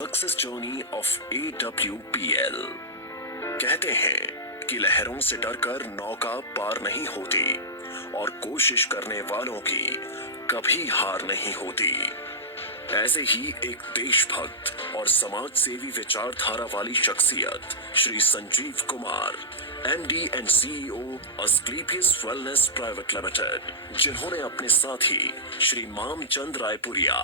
Success journey of AWPL। कहते हैं कि लहरों से डरकर नौका पार नहीं होती और कोशिश करने वालों की कभी हार नहीं होती। ऐसे ही एक देशभक्त और समाज सेवी विचारधारा वाली शख्सियत Shri Sanjeev Kumar, MD and CEO Asclepius wellness private limited, जिन्होंने अपने साथी श्री मामचंद रायपुरिया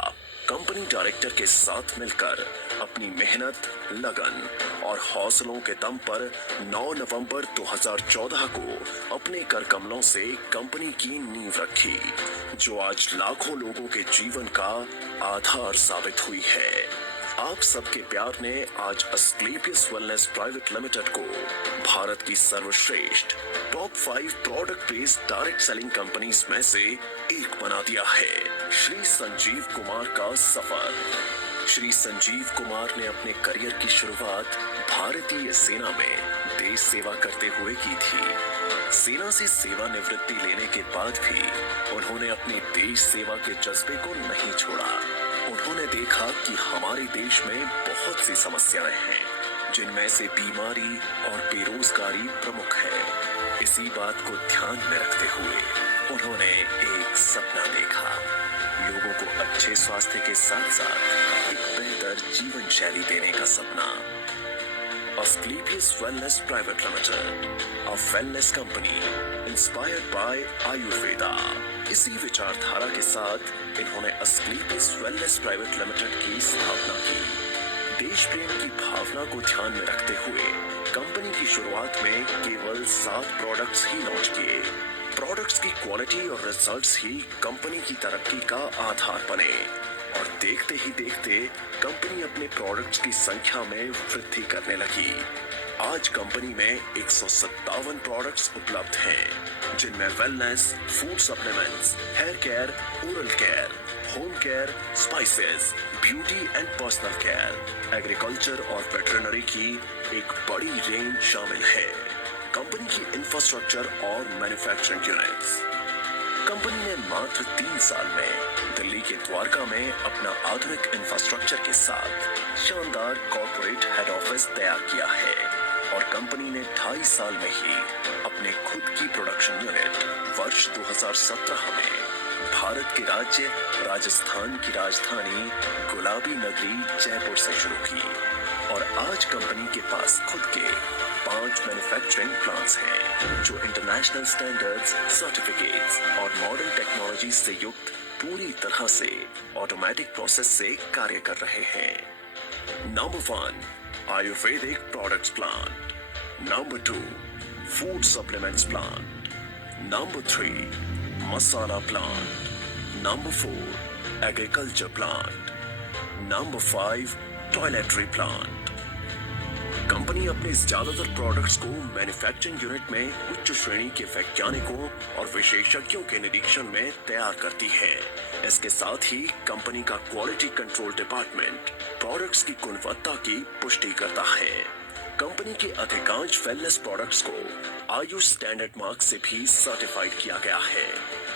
कंपनी डायरेक्टर के साथ मिलकर अपनी मेहनत, लगन और हौसलों के दम पर 9 नवंबर 2014 को अपने कर कमलों से कंपनी की नींव रखी, जो आज लाखों लोगों के जीवन का आधार साबित हुई है। आप सबके प्यार ने आज अस्क्लेपियस वेलनेस प्राइवेट लिमिटेड को भारत की सर्वश्रेष्ठ top 5 product based direct selling companies में से एक बना दिया है। श्री संजीव कुमार का सफर। श्री संजीव कुमार ने अपने करियर की शुरुआत भारतीय सेना में देश सेवा करते हुए की थी। सेना से सेवानिवृत्ति लेने के बाद भी उन्होंने अपने देश सेवा के जज्बे को नहीं छोड़ा। उन्होंने देखा कि हमारे देश में बहुत सी समस्याएं हैं, जिनमें से बीमारी और बेरोजगारी प्रमुख है। इसी बात को ध्यान में रखते हुए उन्होंने एक सपना देखा, लोगों को अच्छे स्वास्थ्य के साथ साथ एक बेहतर जीवन शैली देने का सपना। Asclepius wellness private limited, a wellness company inspired by Ayurveda. इसी विचारधारा के साथ इन्होंने अस्क्लेपियस वेलनेस प्राइवेट लिमिटेड की स्थापना की। देश प्रेम की भावना को ध्यान में रखते हुए कंपनी की शुरुआत में केवल 7 प्रोडक्ट्स ही लॉन्च किए। प्रोडक्ट्स की क्वालिटी और रिजल्ट्स ही कंपनी की तरक्की का आधार बने और देखते ही देखते कंपनी अपने प्रोडक्ट्स की संख्या में वृद्धि करने लगी। आज कंपनी में 157 प्रोडक्ट्स उपलब्ध हैं, जिनमें wellness, food supplements, hair care, oral care, home care, spices, beauty and personal care, agriculture और वेटरनरी की एक बड़ी रेंज शामिल है। कंपनी की इंफ्रास्ट्रक्चर और मैन्युफैक्चरिंग यूनिट्स। कंपनी ने मात्र 3 साल में दिल्ली के द्वारका में अपना आधुनिक इंफ्रास्ट्रक्चर के साथ शानदार कॉर्पोरेट हेड ऑफिस तैयार किया है और कंपनी ने 2.5 साल में ही अपने खुद की प्रोडक्शन यूनिट वर्ष 2017 में भारत के राज्य राजस्थान की राजधानी गुलाबी नगरी जयपुर से शुरू की और आज कंपनी के पास खुद के 5 मैन्युफैक्चरिंग प्लांट्स हैं, जो इंटरनेशनल स्टैंडर्ड्स, सर्टिफिकेट्स और मॉडर्न टेक्नोलॉजी से युक्त पूरी तरह से ऑटोमेटिक प्रोसेस से कार्य कर रहे हैं। Number 1 Ayurvedic products plant, number 2 food supplements plant, number 3 masala plant, number 4 agriculture plant, number 5 toiletry plant. Company अपने ज्यादातर प्रोडक्ट्स को मैन्युफैक्चरिंग यूनिट में उच्च श्रेणी के वैज्ञानिकों और विशेषज्ञों के निरीक्षण में तैयार करती है। इसके साथ ही कंपनी का क्वालिटी कंट्रोल डिपार्टमेंट प्रोडक्ट्स की गुणवत्ता की पुष्टि करता है। कंपनी के अधिकांश वेलनेस प्रोडक्ट्स को आयुष स्टैंडर्ड मार्क से भी सर्टिफाइड किया गया है,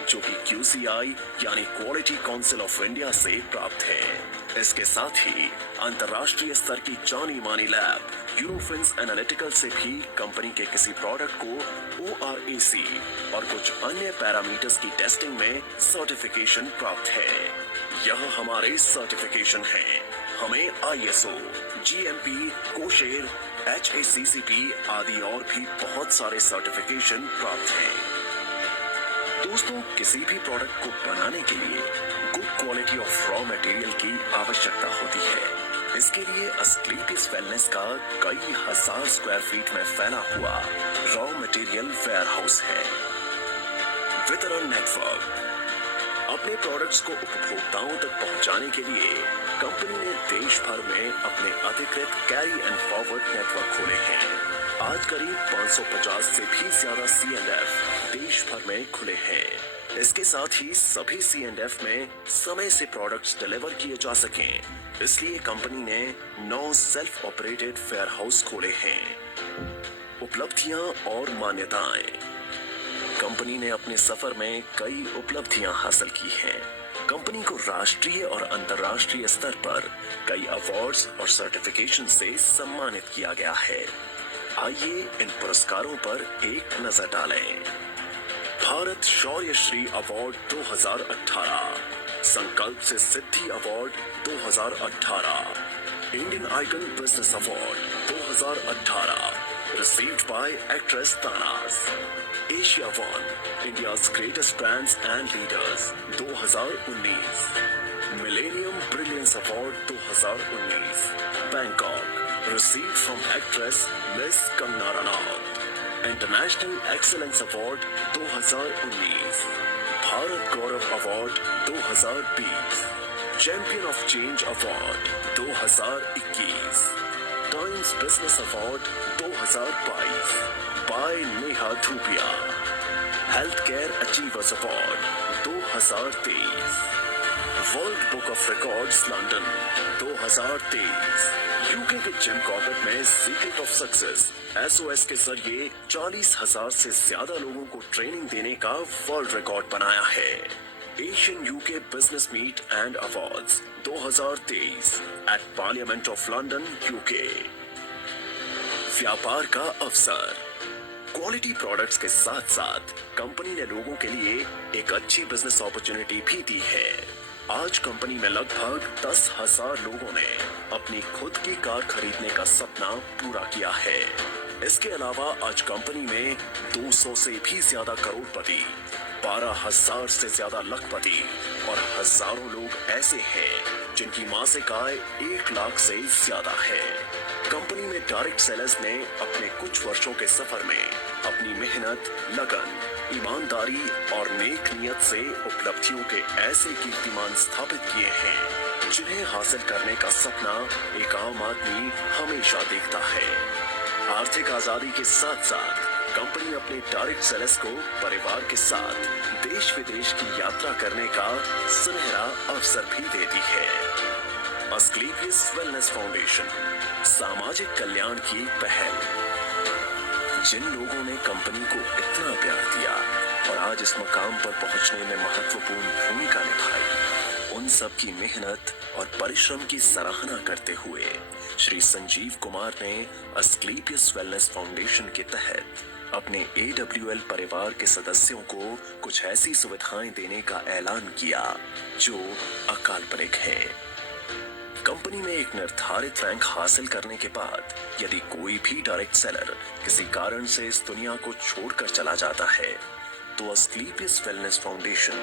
जो कि QCI यानी क्वालिटी काउंसिल ऑफ इंडिया से प्राप्त है। इसके साथ ही अंतर्राष्ट्रीय स्तर की जानी मानी लैब यूरोफिन्स एनालिटिकल से भी कंपनी के किसी प्रोडक्ट को ORAC और कुछ अन्य पैरामीटर्स की टेस्टिंग में सर्टिफिकेशन प्राप्त है। यह हमारे सर्टिफिकेशन हैं। हमें ISO, GMP, कोशेर, HACCP आदि और भी बहुत सारे सर्टिफिकेशन प्राप्त हैं। दोस्तों, किसी भी प्रोडक्ट को बनाने के लिए good quality of raw material की आवश्यकता होती है। इसके लिए अस्क्लेपियस वेलनेस का कई हजार स्क्वायर फीट में फैला हुआ रॉ मटेरियल वेयरहाउस है। वितरण नेटवर्क। अपने प्रोडक्ट्स को उपभोक्ताओं तक पहुंचाने के लिए कंपनी ने देश भर में अपने अधिकृत कैरी एंड फॉरवर्ड नेटवर्क खोले हैं। आज करीब 550 से भी ज्यादा C&F देश भर में खुले हैं। इसके साथ ही सभी C&F में समय से प्रोडक्ट्स डिलीवर किए जा सकें, इसलिए कंपनी ने 9 सेल्फ ऑपरेटेड वेयरहाउस खोले हैं। उपलब्धियां और मान्यताएं। कंपनी ने अपने सफर में कई उपलब्धियां हासिल की हैं। कंपनी को राष्ट्रीय और अंतर्राष्ट्रीय स्तर पर कई अवार्ड्स और सर्टिफिकेशन से सम्मानित किया गया है। आइए इन पुरस्कारों पर एक नजर डालें। भारत शौर्य Shri award 2018, Sankalp se Siddhi award 2018, Indian icon business award 2018, received by actress Tanas, Asia One, India's greatest brands and leaders 2019, Millennium Brilliance Award 2019, Bangkok, received from actress Miss Kangana Ranaut, International Excellence Award 2019, Bharat Gaurav Award 2020, Champion of Change Award 2021, Times Business Award 2022 by Neha Dhupia, Healthcare Achievers Award 2023, world book of records London 2023, UK के Jim Corbett में secret of success SOS के जरिए 40,000 से ज्यादा लोगों को training देने का वर्ल्ड रिकॉर्ड बनाया है। Asian UK business meet and awards 2023 at parliament of London UK. व्यापार का अवसर। क्वालिटी प्रोडक्ट्स के साथ साथ कंपनी ने लोगों के लिए एक अच्छी बिजनेस अपॉर्चुनिटी भी दी है। आज कंपनी में लगभग 10,000 लोगों ने अपनी खुद की कार खरीदने का सपना पूरा किया है। इसके अलावा आज कंपनी में 200 से भी ज्यादा करोड़पति, 12,000 से ज्यादा लखपति और हजारों लोग ऐसे हैं जिनकी मासिक आय 1 लाख से ज्यादा है। कंपनी में डायरेक्ट सेलर्स ने अपने कुछ वर्षों के सफर में अपनी मेहनत, लगन, ईमानदारी और नेक नियत से उपलब्धियों के ऐसे कीर्तिमान स्थापित किए हैं जिन्हें हासिल करने का सपना एक आम आदमी हमेशा देखता है। आर्थिक आजादी के साथ साथ कंपनी अपने डायरेक्ट सेलर्स को परिवार के साथ देश विदेश की यात्रा करने का सुनहरा अवसर भी देती है। अस्क्लेपियस वेलनेस फाउंडेशन, सामाजिक कल्याण की पहल। जिन लोगों ने कंपनी को इतना प्यार दिया और आज इस मकाम पर पहुंचने में महत्वपूर्ण भूमिका निभाई, उन सब की मेहनत और परिश्रम की सराहना करते हुए श्री संजीव कुमार ने अस्क्लेपियस वेलनेस फाउंडेशन के तहत अपने AWL परिवार के सदस्यों को कुछ ऐसी सुविधाएं देने का ऐलान किया जो अकाल्पनिक है। कंपनी में एक निर्धारित रैंक हासिल करने के बाद यदि कोई भी डायरेक्ट सेलर किसी कारण से इस दुनिया को छोड़कर चला जाता है तो अस्क्लेपियस वेलनेस फाउंडेशन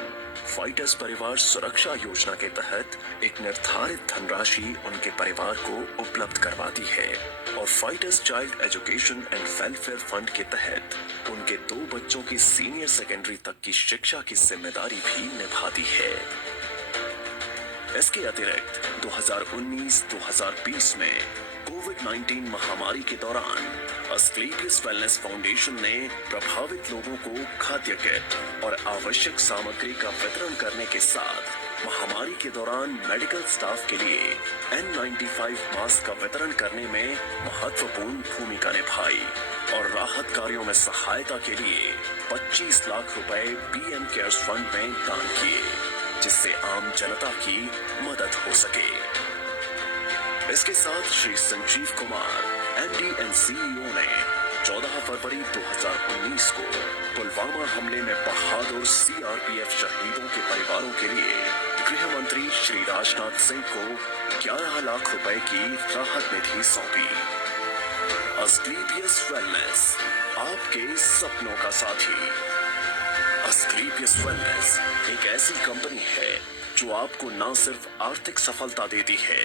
फाइटर्स परिवार सुरक्षा योजना के तहत एक निर्धारित धनराशि उनके परिवार को उपलब्ध करवाती है और fighters child education and welfare fund के तहत उनके 2 बच्चों की सीनियर सेकेंडरी तक की शिक्षा की जिम्मेदारी भी निभाती है। इसके अतिरिक्त 2019-2020 में कोविड-19 महामारी के दौरान अस्क्लेपियस वेलनेस फाउंडेशन ने प्रभावित लोगों को खाद्य किट और आवश्यक सामग्री का वितरण करने के साथ महामारी के दौरान मेडिकल स्टाफ के लिए N95 मास्क का वितरण करने में महत्वपूर्ण भूमिका निभाई और राहत कार्यों में सहायता के लिए 25 लाख रुपए PM केयर्स फंड में दान किए, जिससे आम जनता की मदद हो सके। इसके साथ Shri Sanjeev Kumar MD and CEO ने 14 फरवरी 2019 को पुलवामा हमले में बहादुर CRPF शहीदों के परिवारों के लिए गृह मंत्री श्री राजनाथ सिंह को 11 लाख रुपए की राहत निधि सौंपी। अस्क्लेपियस वेलनेस, आपके सपनों का साथी। अस्क्लेपियस वेलनेस एक ऐसी कंपनी है जो आपको न सिर्फ आर्थिक सफलता देती है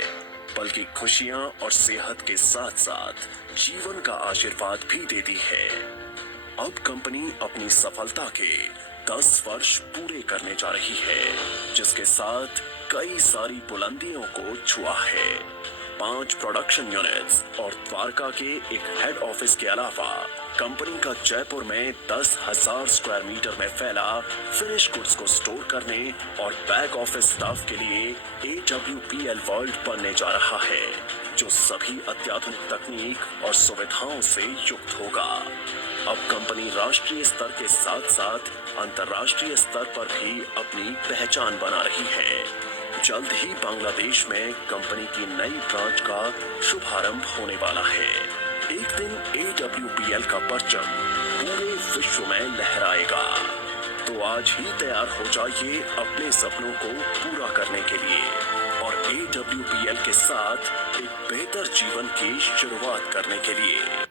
बल्कि खुशियां और सेहत के साथ साथ जीवन का आशीर्वाद भी देती है। अब कंपनी अपनी सफलता के 10 वर्ष पूरे करने जा रही है, जिसके साथ कई सारी बुलंदियों को छुआ है। 5 प्रोडक्शन यूनिट्स और द्वारका के एक हेड ऑफिस के अलावा कंपनी का जयपुर में 10,000 स्क्वायर मीटर में फैला फिनिश गुड्स को स्टोर करने और बैक ऑफिस स्टाफ के लिए AWPL वर्ल्ड बनने जा रहा है, जो सभी अत्याधुनिक तकनीक और सुविधाओं से युक्त होगा। अब कंपनी राष्ट्रीय स्तर के साथ साथ अंतर्राष्ट्रीय स्तर पर भी अपनी पहचान बना रही है। जल्द ही बांग्लादेश में कंपनी की नई ब्रांच का शुभारंभ होने वाला है। एक दिन AWPL का परचम पूरे विश्व में लहराएगा। तो आज ही तैयार हो जाइए अपने सपनों को पूरा करने के लिए और AWPL के साथ एक बेहतर जीवन की शुरुआत करने के लिए।